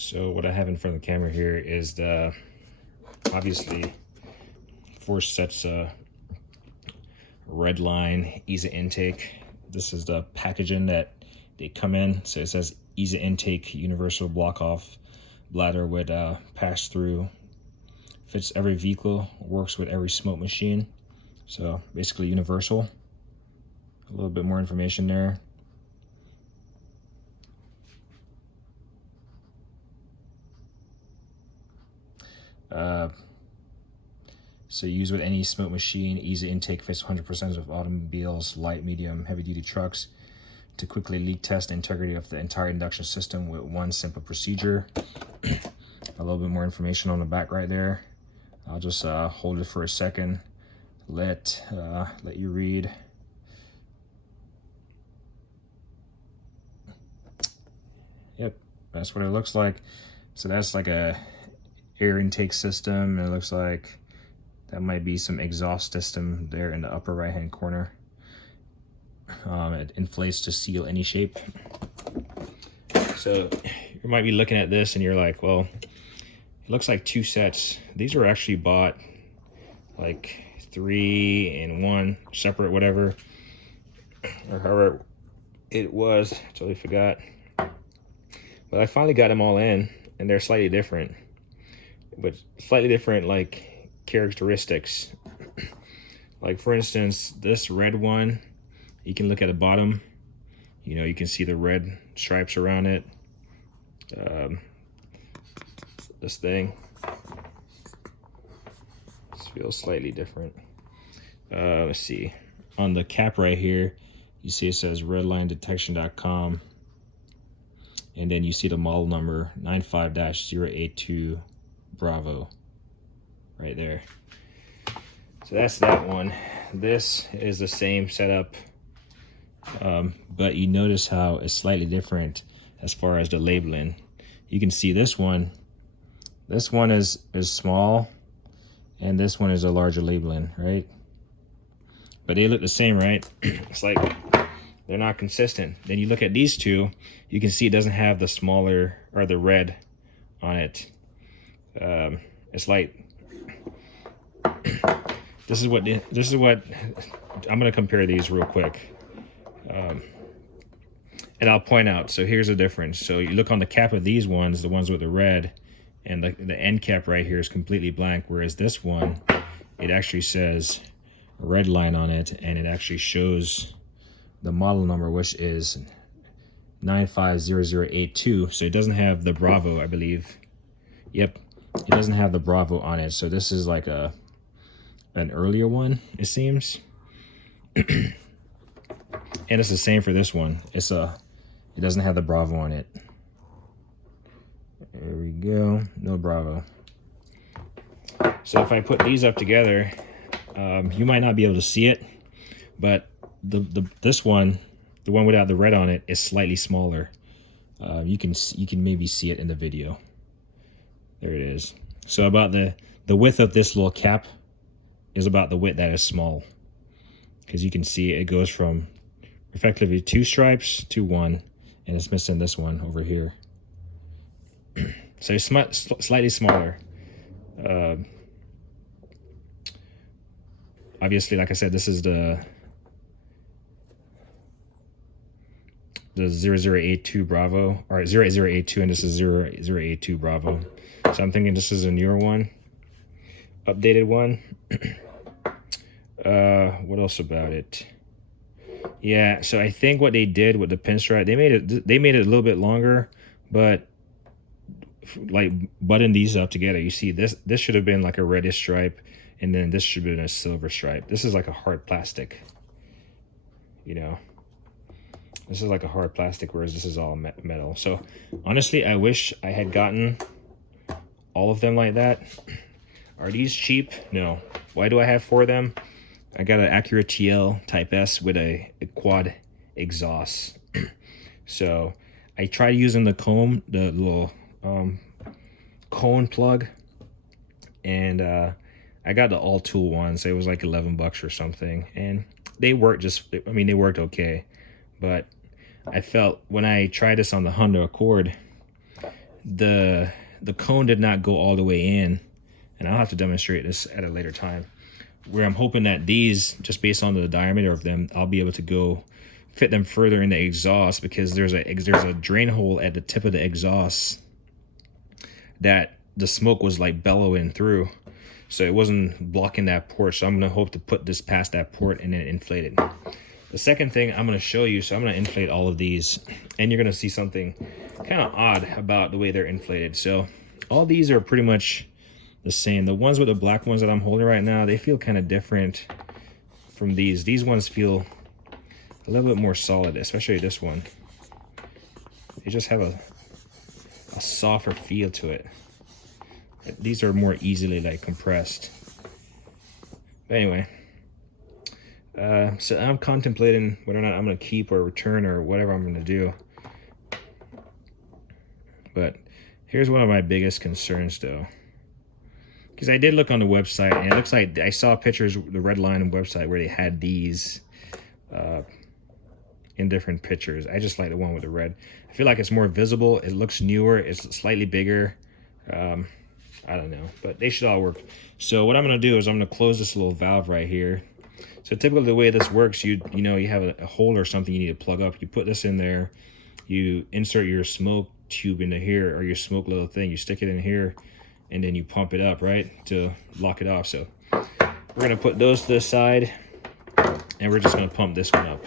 So what I have in front of the camera here is the obviously 4 sets of Redline ease of intake. This is the packaging that they come in. So it says ease of intake universal block off bladder with pass through. Fits every vehicle, works with every smoke machine. So basically universal. A little bit more information there. So use with any smoke machine, easy intake, fits 100% of automobiles, light, medium, heavy duty trucks to quickly leak test the integrity of the entire induction system with one simple procedure. A little bit more information on the back right there. I'll just hold it for a second, let you read. Yep, that's what it looks like. So that's like a air intake system. It looks like that might be some exhaust system there in the upper right hand corner. It inflates to seal any shape. So you might be looking at this and you're like, well, it looks like 2 sets. These were actually bought like 3 and 1 separate, whatever, or however it was. Totally forgot. But I finally got them all in, and they're slightly different, but slightly different like characteristics. Like for instance, this red one, you can look at the bottom. You know, you can see the red stripes around it. This thing, this feels slightly different. Let's see. On the cap right here, you see it says redlinedetection.com. And then you see the model number 95-082 Bravo right there. So that's that one. This is the same setup, but you notice how it's slightly different as far as the labeling. You can see this one is small, and this one is a larger labeling, right? But they look the same, right? It's like they're not consistent. Then you look at these two, you can see it doesn't have the smaller or the red on it. It's like this is what I'm gonna compare these real quick, and I'll point out. So here's the difference. So you look on the cap of these ones, the ones with the red, and the end cap right here is completely blank, whereas this one, it actually says Redline on it, and it actually shows the model number, which is 950082. So it doesn't have the Bravo, I believe. Yep, it doesn't have the Bravo on it. So this is like an earlier one, it seems. And it's the same for this one. It doesn't have the Bravo on it. There we go, no Bravo. So if I put these up together, you might not be able to see it, but this one, the one without the red on it, is slightly smaller. You can maybe see it in the video. There it is. So about the width of this little cap is about the width that is small, because you can see it goes from effectively 2 stripes to 1, and it's missing this one over here. So it's slightly smaller. Obviously, like I said, this is the 0082 Bravo, or 0082, and this is 0082 Bravo. So I'm thinking this is a newer one, updated one. What else about it? Yeah, so I think what they did with the pinstripe, they made it a little bit longer, but like button these up together, you see this should have been like a reddish stripe, and then this should have been a silver stripe. This is like a hard plastic, you know. This is like a hard plastic, whereas this is all metal. So honestly, I wish I had gotten all of them like that. Are these cheap? No. Why do I have 4 of them? I got an Acura TL Type S with a quad exhaust. So I tried using the comb, the little cone plug, and I got the all tool one, so it was like $11 or something, and they worked they worked okay. But I felt when I tried this on the Honda Accord, the cone did not go all the way in, and I'll have to demonstrate this at a later time, where I'm hoping that these, just based on the diameter of them, I'll be able to go fit them further in the exhaust, because there's a drain hole at the tip of the exhaust that the smoke was like bellowing through, so it wasn't blocking that port. So I'm gonna hope to put this past that port and then inflate it. The second thing I'm gonna show you, so I'm gonna inflate all of these, and you're gonna see something kind of odd about the way they're inflated. So all these are pretty much the same. The ones with the black ones that I'm holding right now, they feel kind of different from these. These ones feel a little bit more solid, especially this one. They just have a softer feel to it. These are more easily like compressed. But anyway, so I'm contemplating whether or not I'm going to keep or return or whatever I'm going to do. But here's one of my biggest concerns though, because I did look on the website, and it looks like I saw pictures of the Redline website where they had these in different pictures. I just like the one with the red. I feel like it's more visible. It looks newer. It's slightly bigger. I don't know, but they should all work. So what I'm going to do is I'm going to close this little valve right here. So typically the way this works, you have a hole or something you need to plug up. You put this in there. You insert your smoke tube into here, or your smoke little thing. You stick it in here, and then you pump it up, right, to lock it off. So we're going to put those to the side, and we're just going to pump this one up.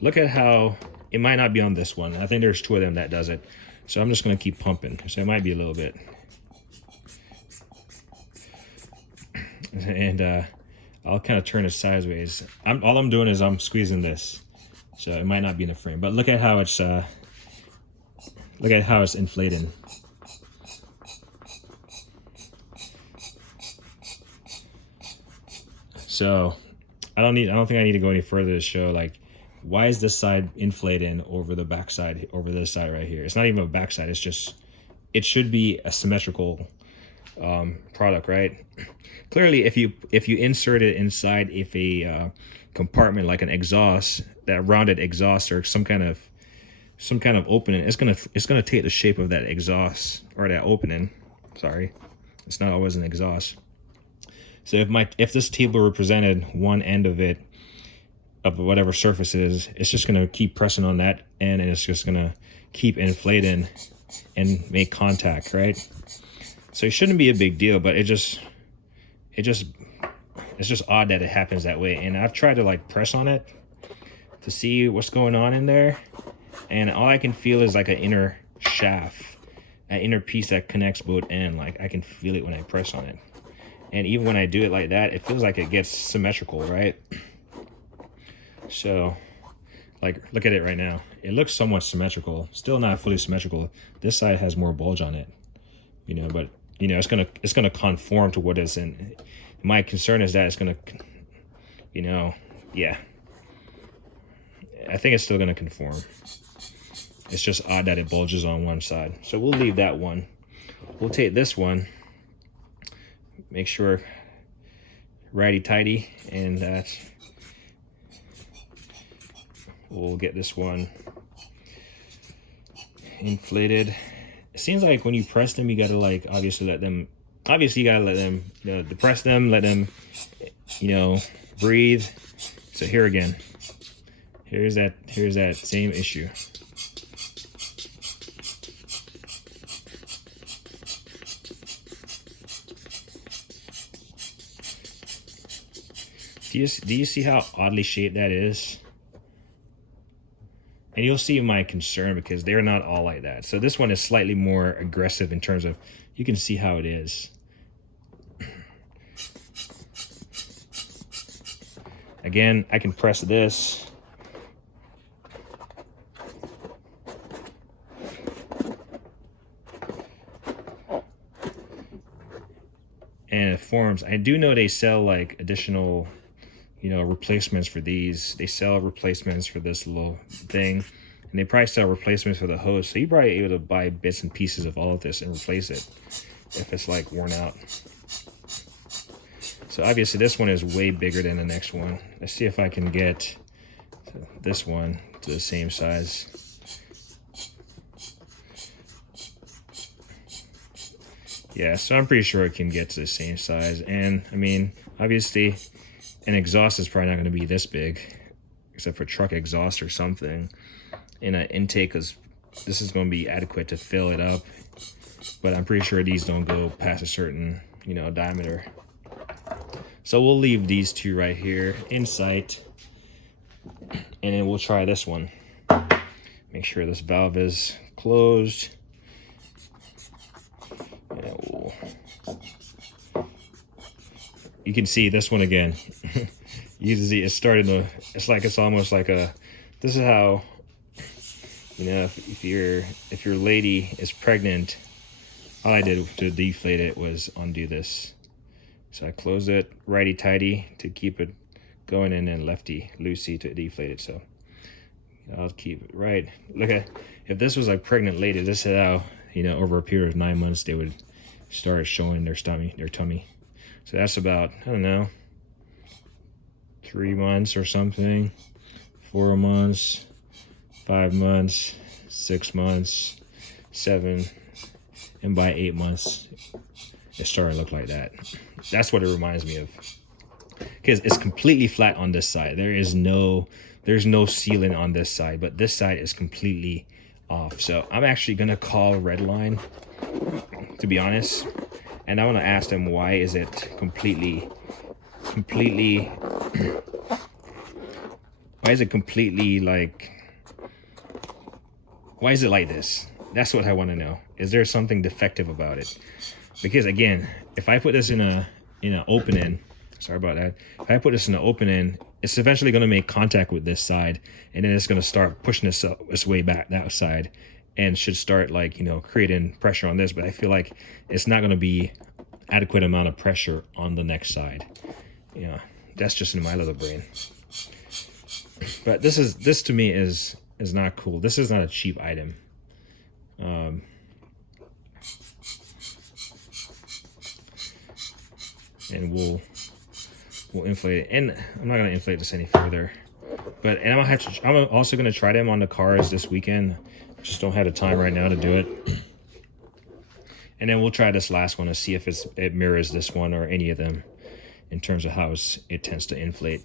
Look at how it might not be on this one. I think there's two of them that does it. So I'm just going to keep pumping. So it might be a little bit. And I'll kind of turn it sideways. All I'm doing is I'm squeezing this, so it might not be in the frame. But look at how it's inflating. So I don't think I need to go any further to show like why is this side inflating over the back side, over this side right here. It's not even a back side. It's just, it should be a symmetrical product, right? Clearly, if you insert it inside a compartment like an exhaust, that rounded exhaust or some kind of opening, it's gonna take the shape of that exhaust, or that opening. Sorry, it's not always an exhaust. So if this table represented one end of it, of whatever surface it is, it's just gonna keep pressing on that end, and it's just gonna keep inflating and make contact, right? So it shouldn't be a big deal, but it's just odd that it happens that way. And I've tried to like press on it to see what's going on in there, and all I can feel is like an inner shaft, an inner piece that connects both ends. Like I can feel it when I press on it, and even when I do it like that, it feels like it gets symmetrical, right? So like look at it right now, it looks somewhat symmetrical, still not fully symmetrical. This side has more bulge on it, but it's gonna conform to what is in. My concern is that it's gonna, yeah, I think it's still gonna conform. It's just odd that it bulges on one side. So we'll leave that one. We'll take this one, make sure righty-tighty, and that we'll get this one inflated. It seems like when you press them, you gotta like obviously you gotta let them, depress them, let them, breathe. So here again, here's that same issue. Do you see how oddly shaped that is? And you'll see my concern, because they're not all like that. So this one is slightly more aggressive in terms of, you can see how it is. Again, I can press this. And it forms. I do know they sell like additional replacements for these. They sell replacements for this little thing, and they probably sell replacements for the hose, so you're probably able to buy bits and pieces of all of this and replace it if it's like worn out. So obviously this one is way bigger than the next one. Let's see if I can get this one to the same size. Yeah, so I'm pretty sure it can get to the same size. And I mean, obviously, an exhaust is probably not going to be this big, except for truck exhaust or something. And an intake is, this is going to be adequate to fill it up. But I'm pretty sure these don't go past a certain, you know, diameter. So we'll leave these two right here in sight. And then we'll try this one. Make sure this valve is closed. You can see this one again. You can see it's starting to, it's almost like a, this is how, you know, if your lady is pregnant, all I did to deflate it was undo this. So I closed it righty tighty to keep it going, and then lefty loosey to deflate it. So I'll keep it right. Look at, if this was a pregnant lady, this is how, you know, over a period of 9 months they would start showing their tummy. So that's about, I don't know, 3 months or something, 4 months, 5 months, 6 months, 7, and by 8 months, it's starting to look like that. That's what it reminds me of. Because it's completely flat on this side. There's no sealing on this side, but this side is completely off. So I'm actually gonna call Redline, to be honest, and I want to ask them, why is it completely why is it completely like, why is it like this? That's what I want to know. Is there something defective about it? Because again, if I put this in an open end, sorry about that, if I put this in an open end, it's eventually going to make contact with this side, and then it's going to start pushing its way back that side, and should start, like, you know, creating pressure on this. But I feel like it's not going to be adequate amount of pressure on the next side. You know, that's just in my little brain. But this to me is not cool. This is not a cheap item. And we'll inflate it. And I'm not gonna inflate this any further. But I'm also gonna try them on the cars this weekend. Just don't have the time right now to do it. And then we'll try this last one to see if it mirrors this one or any of them in terms of how it tends to inflate.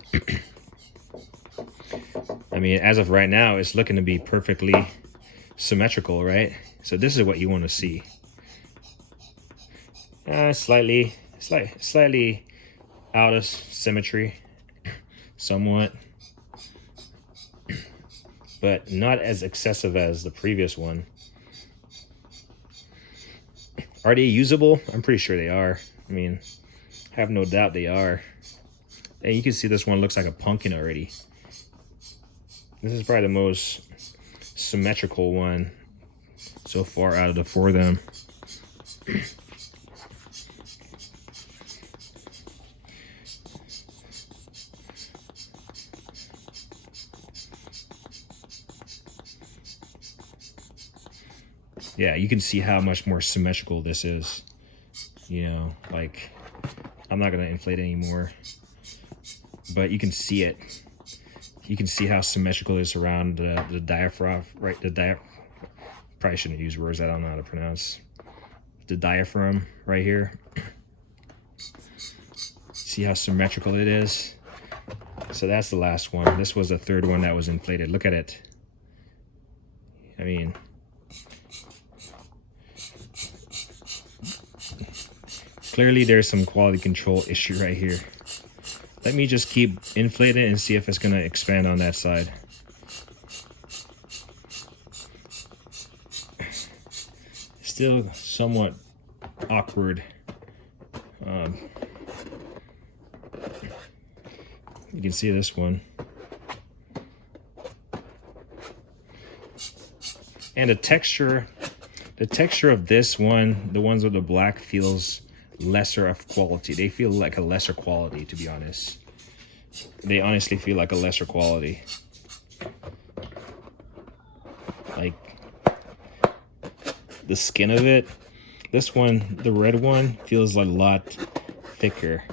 I mean, as of right now, it's looking to be perfectly symmetrical, right? So this is what you want to see. Slightly out of symmetry, somewhat, but not as excessive as the previous one. Are they usable? I'm pretty sure they are. I mean, I have no doubt they are. And you can see this one looks like a pumpkin already. This is probably the most symmetrical one so far out of the 4 of them. Yeah, you can see how much more symmetrical this is. You know, like, I'm not gonna inflate it anymore, but you can see it. You can see how symmetrical it is around the diaphragm, right? Probably shouldn't use words I don't know how to pronounce. The diaphragm right here. See how symmetrical it is? So that's the last one. This was the 3rd one that was inflated. Look at it. I mean, clearly there's some quality control issue right here. Let me just keep inflating and see if it's going to expand on that side. Still somewhat awkward. You can see this one. And the texture of this one, the ones with the black, feels lesser of quality. They feel like a lesser quality, to be honest. They honestly feel like a lesser quality. Like the skin of it, this one, the red one, feels a lot thicker,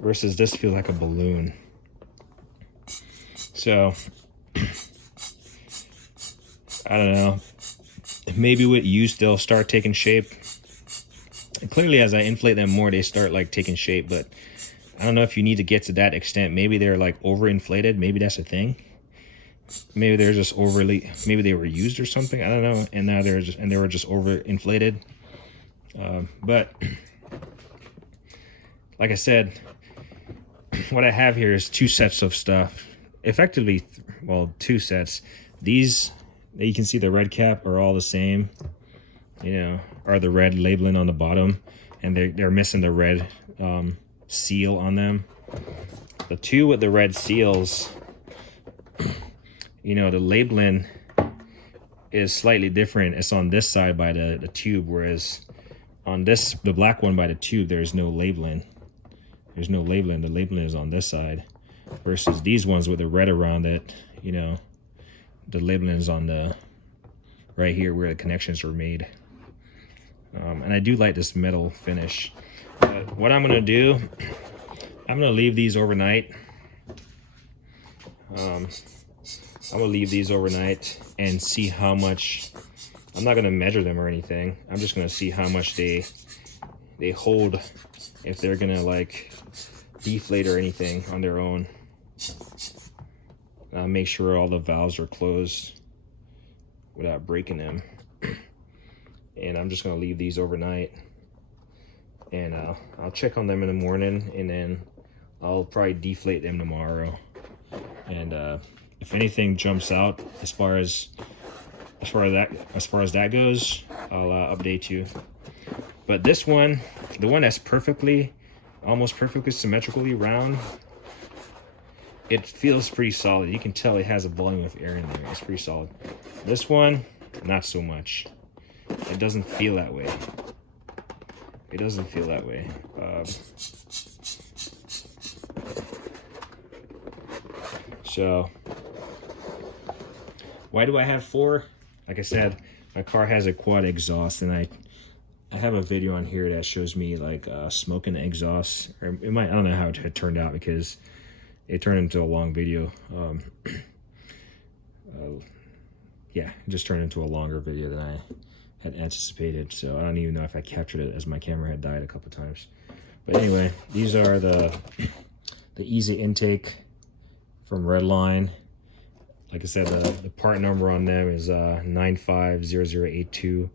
versus this feels like a balloon. So I don't know, maybe with use they'll start taking shape. clearly as I inflate them more, they start like taking shape, but I don't know if you need to get to that extent. Maybe they're like overinflated. Maybe that's a thing. Maybe they're just overly, maybe they were used or something. I don't know. And now they were just overinflated. But like I said, what I have here is 2 sets of stuff. Effectively, well, 2 sets. These, you can see the red cap are all the same, you know, are the red labeling on the bottom, and they're missing the red seal on them. The 2 with the red seals, you know, the labeling is slightly different. It's on this side by the tube, whereas on this, the black one by the tube, there's no labeling. There's no labeling. The labeling is on this side, versus these ones with the red around it, you know, the labeling is on the right here where the connections were made. And I do like this metal finish. But what I'm gonna do, I'm gonna leave these overnight. I'm gonna leave these overnight and see how much. I'm not gonna measure them or anything. I'm just gonna see how much they hold, if they're gonna like deflate or anything on their own. Make sure all the valves are closed without breaking them. And I'm just gonna leave these overnight, and I'll check on them in the morning, and then I'll probably deflate them tomorrow. And if anything jumps out as far as that goes, I'll update you. But this one, the one that's almost perfectly symmetrically round, it feels pretty solid. You can tell it has a volume of air in there. It's pretty solid. This one, not so much. It doesn't feel that way. It doesn't feel that way. So, why do I have 4? Like I said, my car has a quad exhaust, and I have a video on here that shows me like smoking the exhaust. Or it might, I don't know how it turned out, because it turned into a long video. Yeah, it just turned into a longer video than I had anticipated. So I don't even know if I captured it, as my camera had died a couple times. But anyway, these are the easy intake from Redline. Like I said, the part number on them is 950082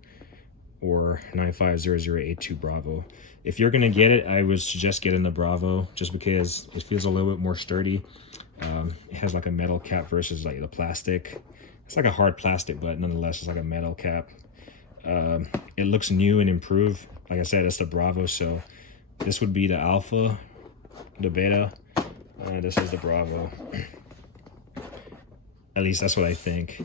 or 950082 Bravo. If you're gonna get it, I would suggest getting the Bravo, just because it feels a little bit more sturdy. It has like a metal cap versus like the plastic. It's like a hard plastic, but nonetheless, it's like a metal cap. It looks new and improved. Like I said, it's the Bravo, so this would be the Alpha, the Beta. This is the Bravo. At least that's what I think.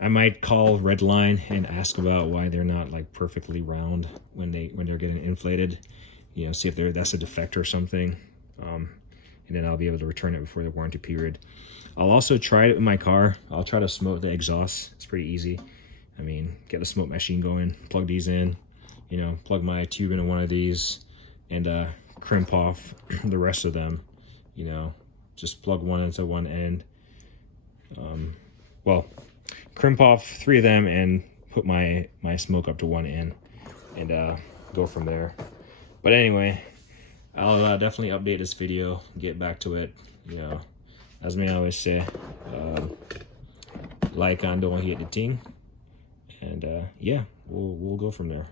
I might call Redline and ask about why they're not like perfectly round when they're getting inflated. You know, see if that's a defect or something. And then I'll be able to return it before the warranty period. I'll also try it in my car. I'll try to smoke the exhaust. It's pretty easy. I mean, get the smoke machine going, plug these in, you know, plug my tube into one of these, and crimp off the rest of them. You know, just plug one into one end. Well, crimp off 3 of them and put my smoke up to one end, and go from there. But anyway, I'll definitely update this video, get back to it. You know, as me always say, like and don't hit the ting, and yeah, we'll go from there.